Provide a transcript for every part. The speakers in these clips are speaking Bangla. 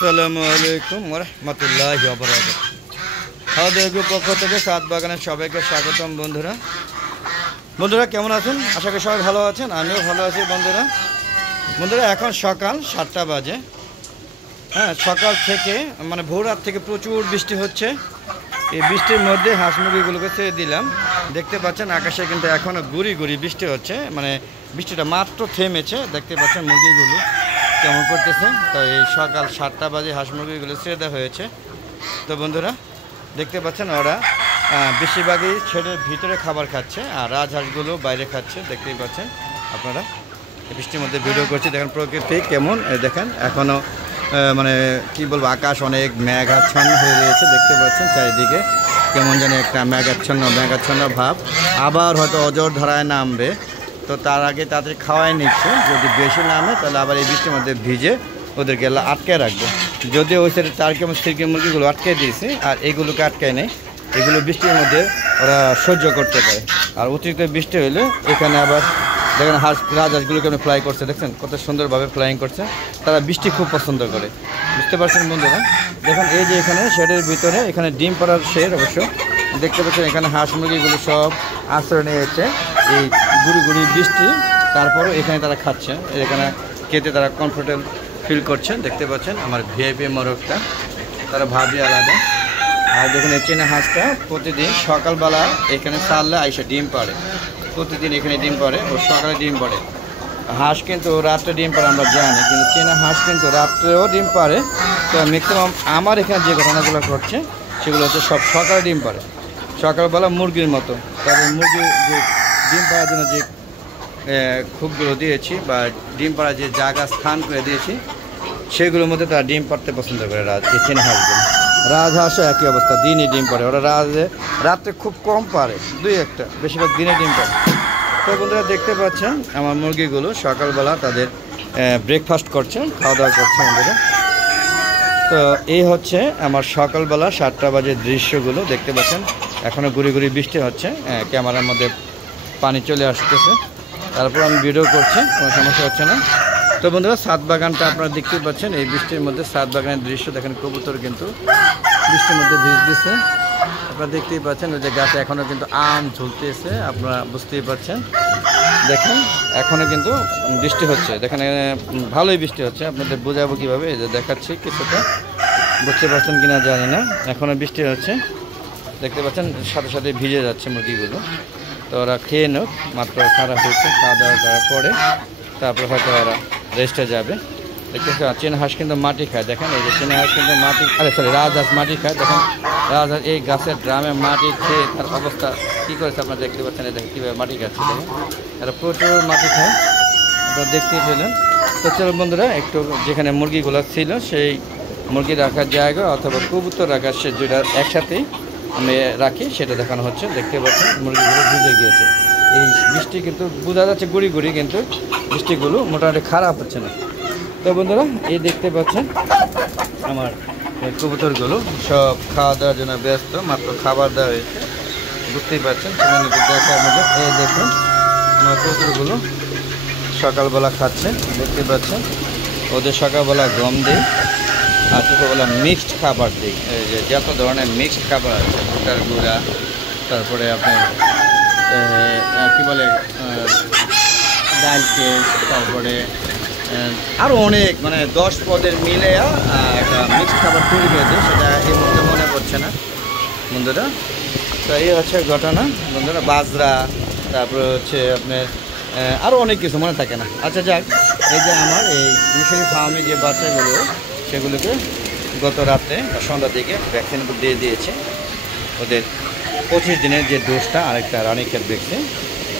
আসসালামু আলাইকুম ওয়া রাহমাতুল্লাহি ওয়া বারাকাতুহু। আমাদের গ্রুপ পক্ষ থেকে সাত বাগানের সবাইকে স্বাগতম। বন্ধুরা কেমন আছেন? আশা করি সবাই ভালো আছেন, আমিও ভালো আছি। বন্ধুরা এখন সকাল 7টা বাজে। হ্যাঁ, সকাল থেকে মানে ভোর রাত থেকে প্রচুর বৃষ্টি হচ্ছে। এই বৃষ্টির মধ্যে হাঁস মুরগিগুলোকে ছেড়ে দিলাম। দেখতে পাচ্ছেন আকাশে কিন্তু এখনও গুড়ি গুড়ি বৃষ্টি হচ্ছে, মানে বৃষ্টিটা মাত্র থেমেছে। দেখতে পাচ্ছেন মুরগিগুলো কেমন করতেছে। তো এই সকাল 7টা বাজে হাঁস মুরগিগুলো ছেড়ে দেওয়া হয়েছে। তো বন্ধুরা দেখতে পাচ্ছেন ওরা বেশিরভাগই ছেড়ের ভিতরে খাবার খাচ্ছে, আর রাজহাঁসগুলো বাইরে খাচ্ছে। দেখতেই পাচ্ছেন আপনারা, বৃষ্টির মধ্যে ভিডিও করছি। দেখেন প্রকৃতি কেমন, দেখেন এখনও মানে কি বলবো, আকাশ অনেক মেঘাচ্ছন্ন হয়ে রয়েছে। দেখতে পাচ্ছেন চারিদিকে কেমন জানি একটা মেঘাচ্ছন্ন ভাব। আবার হয়তো অজর ধারায় নামবে, তো তার আগে তাদের খাওয়াই নিচ্ছে। যদি বেশি নামে তাহলে আবার এই বৃষ্টির মধ্যে ভিজে ওদেরকে আটকে রাখবে। যদিও ওই সাইডে টার্কি এবং সিল্কি মুরগিগুলো আটকে দিয়েছে, আর এগুলোকে আটকায় নেই। এগুলো বৃষ্টির মধ্যে ওরা সহ্য করতে পারে। আর অতিরিক্ত বৃষ্টি হলে এখানে আবার দেখেন রাজহাঁসগুলোকে আপনি ফ্লাই করছে, দেখছেন কত সুন্দরভাবে ফ্লাইং করছে। তারা বৃষ্টি খুব পছন্দ করে, বুঝতে পারছেন বন্ধুরা। দেখেন এই যে এখানে শেডের ভিতরে, এখানে ডিম পাড়ার শেড অবশ্য। দেখতে পাচ্ছেন এখানে হাঁস মুরগিগুলো সব আশ্রয় নিয়েছে এই গুড়ি গুড়ি বৃষ্টি। তারপরও এখানে তারা খাচ্ছে, এখানে খেতে তারা কমফোর্টেবল ফিল করছে। দেখতে পাচ্ছেন আমার ভিআইপি মোরগটা, তারা ভাবি আলাদা। আর দেখুন এই চেনা হাঁসটা প্রতিদিন সকালবেলা এখানে ছাড়লে আইসা ডিম পাড়ে। প্রতিদিন এখানে ডিম পাড়ে, ও সকালে ডিম পাড়ে। হাঁস কিন্তু রাত্রে ডিম পাড়ে আমরা জানি, কিন্তু চেনা হাঁস কিন্তু রাত্রেও ডিম পাড়ে। তো ম্যাক্সিমাম আমার এখানে যে ঘটনাগুলো ঘটছে সেগুলো হচ্ছে সব সকালে ডিম পাড়ে, সকালবেলা মুরগির মতো। তবে মুরগির যে ডিম পাড়ার জন্য যে খুবগুলো দিয়েছি বা ডিম পাড়ার যে জায়গা স্থান করে দিয়েছি, সেগুলোর মধ্যে তারা ডিম পাড়তে পছন্দ করে। এই চেনা হাঁসগুলো, রাজহাঁসও একই অবস্থা, দিনই ডিম পাড়ে। ওরা রাত্রে খুব কম পারে, দুই একটা, বেশিরভাগ দিনে ডিম পাড়ে। তো বন্ধুরা দেখতে পাচ্ছেন আমার মুরগিগুলো সকালবেলা তাদের ব্রেকফাস্ট করছে, খাওয়া দাওয়া করছে বন্ধুরা। তো এই হচ্ছে আমার সকালবেলা 7টা বাজে দৃশ্যগুলো। দেখতে পাচ্ছেন এখনও গুড়ি গুড়ি বৃষ্টি হচ্ছে, ক্যামেরার মধ্যে পানি চলে আসতেছে। তারপর আমি ভিডিও করছি, কোনো সমস্যা হচ্ছে না। তো বন্ধুরা ছাদ বাগানটা আপনারা দেখতেই পাচ্ছেন, এই বৃষ্টির মধ্যে ছাদ বাগানের দৃশ্য দেখেন। কবুতর কিন্তু বৃষ্টির মধ্যে ভিজ দিচ্ছে, আপনারা দেখতেই পাচ্ছেন। ওই যে গাছে এখনও কিন্তু আম ঝুলতেছে, আপনারা বুঝতেই পারছেন। দেখেন এখনও কিন্তু বৃষ্টি হচ্ছে, দেখেন ভালোই বৃষ্টি হচ্ছে। আপনাদের বোঝাবো কীভাবে, এই যে দেখাচ্ছি কিছুটা, বুঝতে পারছেন কিনা জানি না। এখনও বৃষ্টি হচ্ছে, দেখতে পাচ্ছেন সাথে সাথে ভিজে যাচ্ছে মুরগিগুলো। তো ওরা খেয়ে নোক, মাত্র খারাপ হয়েছে, খাওয়া দাওয়া করার পরে তারপর হয়তো ওরা রেস্টে যাবে। দেখতে চেনা হাঁস কিন্তু মাটি খায়, দেখেন এই যে চেনা হাঁস কিন্তু মাটি, রাজহাঁস মাটি খায়। দেখেন রাজহাঁস এই গাছের ড্রামে মাটি খেয়ে তার অবস্থা কী করেছে আপনারা দেখতে পাচ্ছেন। দেখেন কীভাবে মাটি খাচ্ছে, দেখেন এরা প্রচুর মাটি খায়, আপনারা দেখতেই পেলেন। তো চলো বন্ধুরা, একটু যেখানে মুরগিগুলো ছিল সেই মুরগি রাখার জায়গা অথবা কবুতর রাখার সে যেটা একসাথেই আমি রাখি সেটা দেখানো হচ্ছে। দেখতে পাচ্ছেন মুরগিগুলো ভিজে গিয়েছে। এই বৃষ্টি কিন্তু বোঝা যাচ্ছে গুড়ি গুড়ি, কিন্তু বৃষ্টিগুলো মোটামুটি খারাপ হচ্ছে না। তো বন্ধুরা এই দেখতে পাচ্ছেন আমার কবুতরগুলো সব খাওয়া দাওয়ার জন্য ব্যস্ত, মাত্র খাবার দেওয়া হয়েছে, বুঝতেই পারছেন। দেখার মধ্যে এই দেখুন আমার কবুতরগুলো সকালবেলা খাচ্ছে, দেখতে পাচ্ছেন। ওদের সকালবেলা গম দিই আর দুপুরবেলা মিক্সড খাবার দিই। এই যে যত ধরনের মিক্সড খাবার আছে, ভুট্টার গুঁড়া, তারপরে আপনার কী বলে ডাল কেক, তারপরে আরও অনেক, মানে 10 পদের মিলে একটা মিক্সড খাবার তৈরি হয়েছে, সেটা এই মুহূর্তে মনে পড়ছে না বন্ধুরা। তো এই হচ্ছে ঘটনা বন্ধুরা। বাজরা, তারপরে হচ্ছে আপনার আরও অনেক কিছু মনে থাকে না। আচ্ছা যাক, এই যে আমার এই মিশরি ফার্মে যে বাচ্চাগুলো, সেগুলোকে গত রাত্রে বা সন্ধ্যার দিকে ভ্যাকসিন দিয়ে দিয়েছে। ওদের 25 দিনের যে ডোজটা, আরেকটা রানীক্ষেত ভ্যাকসিন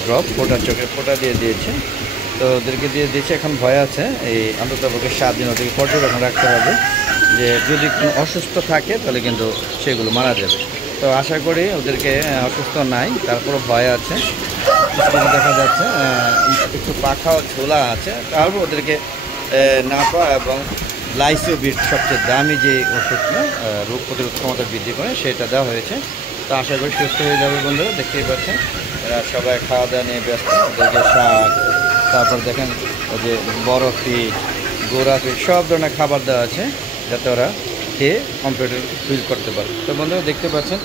ড্রপ, ফোটা চোখের ফোটা দিয়ে দিয়েছে। তো ওদেরকে দিয়ে দিয়েছে। এখন ভয় আছে, এই অন্ততপক্ষে 7 দিন ওদেরকে পর্যবেক্ষণ রাখতে হবে, যে যদি কোনো অসুস্থ থাকে তাহলে কিন্তু সেগুলো মারা যাবে। তো আশা করি ওদেরকে অসুস্থ নাই, তারপরও ভয় আছে। দেখা যাচ্ছে একটু পাখাও ঝোলা আছে। তারপর ওদেরকে নাপা এবং লাইসোবিট, সবচেয়ে দামি যে ওষুধ রোগ প্রতিরোধ ক্ষমতা বৃদ্ধি করে, সেটা দেওয়া হয়েছে। তো আশা করি সুস্থ হয়ে যাবে বন্ধুরা। দেখতেই পাচ্ছেন এরা সবাই খাওয়া দাওয়া নিয়ে ব্যস্ত। ওদেরকে শাক, তারপর দেখেন ওই যে বড় ফিট, গোড়া ফিট, সব ধরনের খাবার দেওয়া আছে। যাতে ওরা খেয়ে কমপ্লিট ফিল করতে পারে। তো বন্ধুরা দেখতে পাচ্ছেন,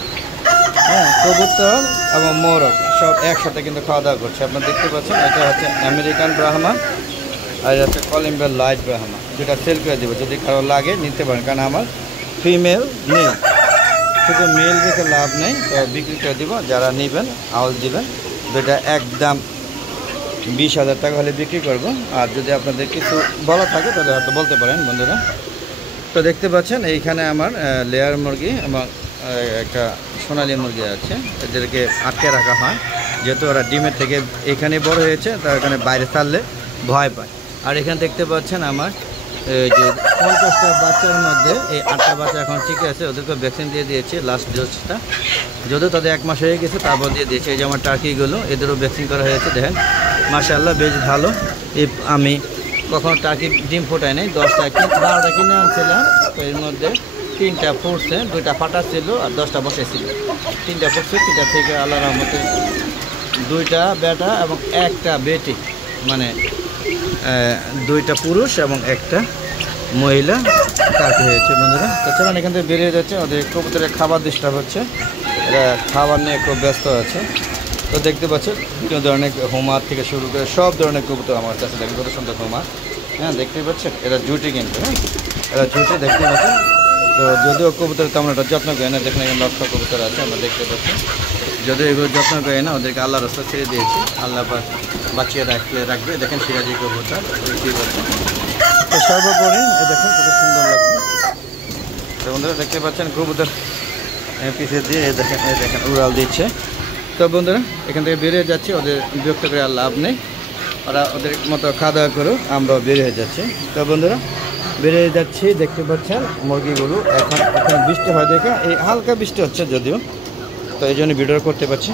হ্যাঁ, কবুতর এবং মোরগ সব একসাথে কিন্তু খাওয়া দাওয়া করছে। আপনারা দেখতে পাচ্ছেন এটা হচ্ছে আমেরিকান ব্রাহ্মা আর এটা হচ্ছে কলম্বিয়ার লাইট ব্রাহ্মা। যেটা সেল করে দেবো, যদি কারো লাগে নিতে পারেন, কারণ আমার ফিমেল নেই, শুধু মেল রেখে লাভ নেই। তো বিক্রি করে দিব, যারা নেবেন আওয়াজ দিবেন। যেটা একদম 20,000 টাকা হলে বিক্রি করব। আর যদি আপনাদের কিছু বলা থাকে তাহলে হয়তো বলতে পারেন বন্ধুরা। তো দেখতে পাচ্ছেন এইখানে আমার লেয়ার মুরগি এবং একটা সোনালি মুরগি আছে, এদেরকে আটকে রাখা হয়, যেহেতু ওরা ডিমের থেকে এখানে বড় হয়েছে, তার এখানে বাইরে ছাড়লে ভয় পায়। আর এখানে দেখতে পাচ্ছেন আমার যে 50টা বাচ্চার মধ্যে এই 8টা বাচ্চা এখন ঠিক আছে, ওদেরকে ভ্যাকসিন দিয়ে দিয়েছে লাস্ট ডোজটা, যদিও তাদের 1 মাস হয়ে গেছে, তারপর দিয়ে দিয়েছে। এই যে আমার টার্কিগুলো, এদেরও ভ্যাকসিন করা হয়েছে। দেখেন মাশাআল্লাহ বেশ ভালো। আমি কখনো টার্কি ডিম ফোটাই নাই, 10টা 12টা কিনে আনছিলাম, তো এর মধ্যে 3টা ফুটছে, 2টা ফাটা ছিল আর 10টা বসেছিল। 3টা ফুটছে, 3টা থেকে আল্লাহর রহমতে 2টা বেটা এবং 1টা বেটি, মানে 2টা পুরুষ এবং 1টা মহিলা টার্কি হয়েছে বন্ধুরা। তো চলুন এখান থেকে বেরিয়ে যাচ্ছে, ওদের কবুতরের খাবার ডিস্টার্ব হচ্ছে, এরা খাবার নিয়ে খুব ব্যস্ত আছে। তো দেখতে পাচ্ছেন বিভিন্ন ধরনের হোমার থেকে শুরু করে সব ধরনের কবুতর আমার কাছে, দেখেন কত সুন্দর হোমার। হ্যাঁ দেখতে পাচ্ছেন, এরা জুটি কিন্তু, হ্যাঁ এরা জুটি দেখতে পাচ্ছেন। তো যদিও কবুতর তেমন একটা যত্ন করে না, দেখেন এখানে লক্ষ কবুতর আছে আমরা দেখতে পাচ্ছি। যদিও এগুলো যত্ন করে না, ওদেরকে আল্লাহর রাস্তা ছেড়ে দিয়েছি, আল্লাহ বাঁচিয়ে রাখবে। দেখেন সিরাজি কবুতর দেখতেই পাচ্ছেন। তো সর্বোপরি দেখেন কত সুন্দর লাগছে। তো বন্ধুরা দেখতে পাচ্ছেন কবুতর পিছিয়ে দিয়ে দেখেন উড়াল দিচ্ছে। তো বন্ধুরা এখান থেকে বেরিয়ে যাচ্ছি, ওদের বিরক্ত করে আর লাভ নেই, ওরা ওদের মতো খাওয়া দাওয়া করুক, আমরাও বেরিয়ে যাচ্ছি। তো বন্ধুরা বেরিয়ে যাচ্ছি, দেখতে পাচ্ছেন মুরগিগুলো এখন বৃষ্টি হয় দেখে, এই হালকা বৃষ্টি হচ্ছে যদিও, তো এই জন্য ভিডিও করতে পারছি।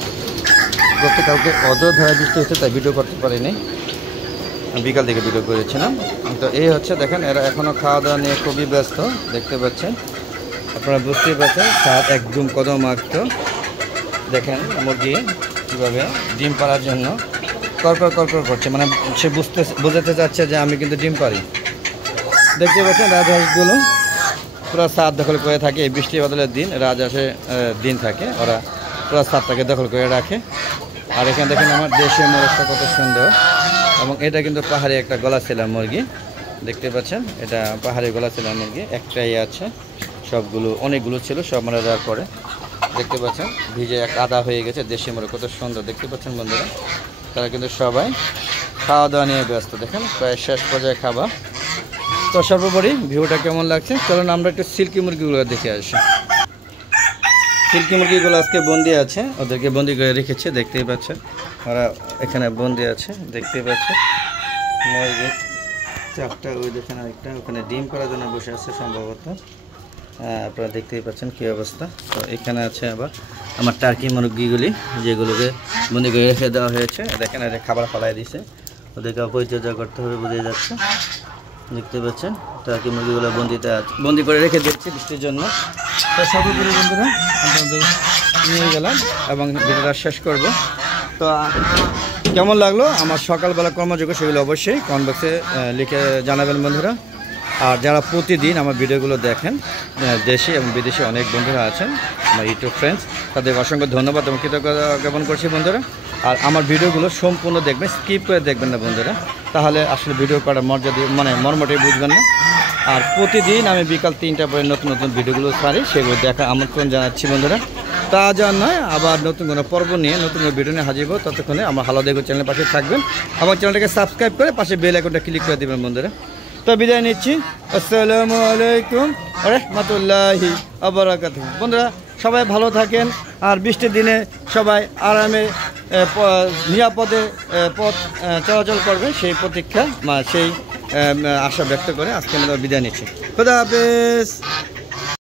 কাউকে অযোধ্যায় বৃষ্টি হচ্ছে, তাই ভিডিও করতে পারিনি, বিকাল থেকে ভিডিও করেছিলাম। তো এই হচ্ছে দেখেন, এরা এখনও খাওয়া দাওয়া নিয়ে খুবই ব্যস্ত, দেখতে পাচ্ছেন, আপনারা বুঝতেই পারছেন, স্বাদ একদম কদম মাখত। দেখেন মুরগি কীভাবে ডিম পাড়ার জন্য কড়কড় করছে, মানে সে বোঝাতে চাচ্ছে যে আমি কিন্তু ডিম পারি। দেখতে পাচ্ছেন রাজহাঁসগুলো পুরো ছাদ দখল করে থাকে, এই বৃষ্টি বাদলের দিন রাজহাঁসের দিন থাকে, ওরা পুরো ছাদটাকে দখল করে রাখে। আর এখানে দেখেন আমার দেশীয় মোরগটা কত সুন্দর, এবং এটা কিন্তু পাহাড়ি একটা গলা ছেলা মুরগি, দেখতে পাচ্ছেন, এটা পাহাড়ি গলা ছেলা মুরগি, একটাই আছে, সবগুলো অনেকগুলো ছিল, সব মারা যাওয়ার পরে দেখতে পাচ্ছেন ভিজে এক আদা হয়ে গেছে। দেশি মুরগি কত সুন্দর দেখতে পাচ্ছেন বন্ধুরা। তারা কিন্তু সবাই খাওয়া দাওয়া নিয়ে ব্যস্ত, দেখেন প্রায় শেষ পর্যায়ে খাবার। তো সর্বোপরি ভিউটা কেমন লাগছে, চলুন আমরা একটু সিল্কি মুরগিগুলো দেখে আসি। সিল্কি মুরগিগুলো আজকে বন্দি আছে, ওদেরকে বন্দি করে রেখেছে, দেখতেই পাচ্ছেন, ওরা এখানে বন্দি আছে, দেখতেই পাচ্ছেন। মুরগি 4টা, ওই দেখেন আরেকটা ওখানে ডিম করার জন্য বসে আছে সম্ভবত, আপনারা দেখতেই পাচ্ছেন কী অবস্থা। তো এখানে আছে আবার আমার টার্কি মুরগিগুলি, যেগুলোকে বন্দি করে রেখে দেওয়া হয়েছে, দেখেন এটা খাবার ফলাই দিছে, ওদেরকে পরিচর্যা করতে হবে, বোঝা যাচ্ছে, দেখতে পাচ্ছেন। টার্কি মুরগিগুলো বন্দি করে রেখে দিচ্ছি বৃষ্টির জন্য। তো সর্বোপরি বন্ধুরা আপনাদের নিয়ে গেলাম এবং ভিডিওটা শেষ করব। তো কেমন লাগলো আমার সকালবেলা কর্মযোগ্য, সেগুলো অবশ্যই কমেন্ট বক্সে লিখে জানাবেন বন্ধুরা। আর যারা প্রতিদিন আমার ভিডিওগুলো দেখেন, দেশি এবং বিদেশি অনেক বন্ধুরা আছেন আমার ইউটিউব ফ্রেন্ডস, তাদের অসংখ্য ধন্যবাদ এবং কৃতজ্ঞতা জ্ঞাপন করছি বন্ধুরা। আর আমার ভিডিওগুলো সম্পূর্ণ দেখবেন, স্কিপ করে দেখবেন না বন্ধুরা, তাহলে আসলে ভিডিও করার মর্যাদা মানে মর্মটাই বুঝবেন না। আর প্রতিদিন আমি বিকাল 3টা পরে নতুন নতুন ভিডিওগুলো ছাড়ি, সেগুলো দেখা আমন্ত্রণ জানাচ্ছি বন্ধুরা। তা যা নয়, আবার নতুন কোনো পর্ব নিয়ে নতুন কোনো ভিডিও নিয়ে হাজির হবো। ততক্ষণে আমার হালো দেখো চ্যানেলের পাশে থাকবেন, আমার চ্যানেলটাকে সাবস্ক্রাইব করে পাশে বেল আইকনটা ক্লিক করে দেবেন বন্ধুরা। তো বিদায় নিচ্ছি, আসসালামু আলাইকুম ওয়া রাহমাতুল্লাহি ওয়া বারাকাতুহু। বন্ধুরা সবাই ভালো থাকেন, আর বৃষ্টির দিনে সবাই আরামে নিরাপদে পথ চলাচল করবে, সেই প্রতীক্ষা সেই আশা ব্যক্ত করে আজকে আমরা বিদায় নিচ্ছি। খোদা হাফেজ।